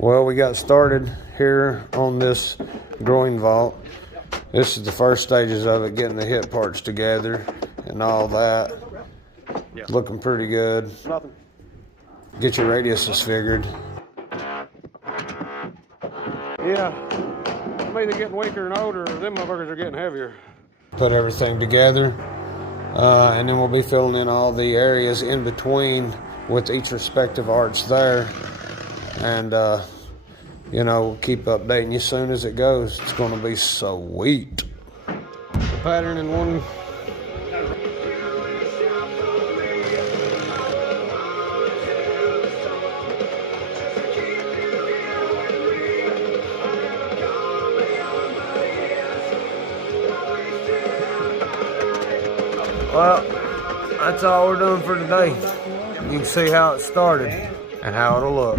Well, we got started here on this groin vault. This is the first stages of it, getting the hip parts together and all that. Yeah. Looking pretty good. Nothing. Get your radiuses figured. Yeah, I'm either getting weaker and older, or them motherfuckers are getting heavier. Put everything together, and then we'll be filling in all the areas in between with each respective arch there. And, you know, keep updating you as soon as it goes. It's going to be sweet. The pattern in one. Well, that's all we're doing for today. You can see how it started and how it'll look.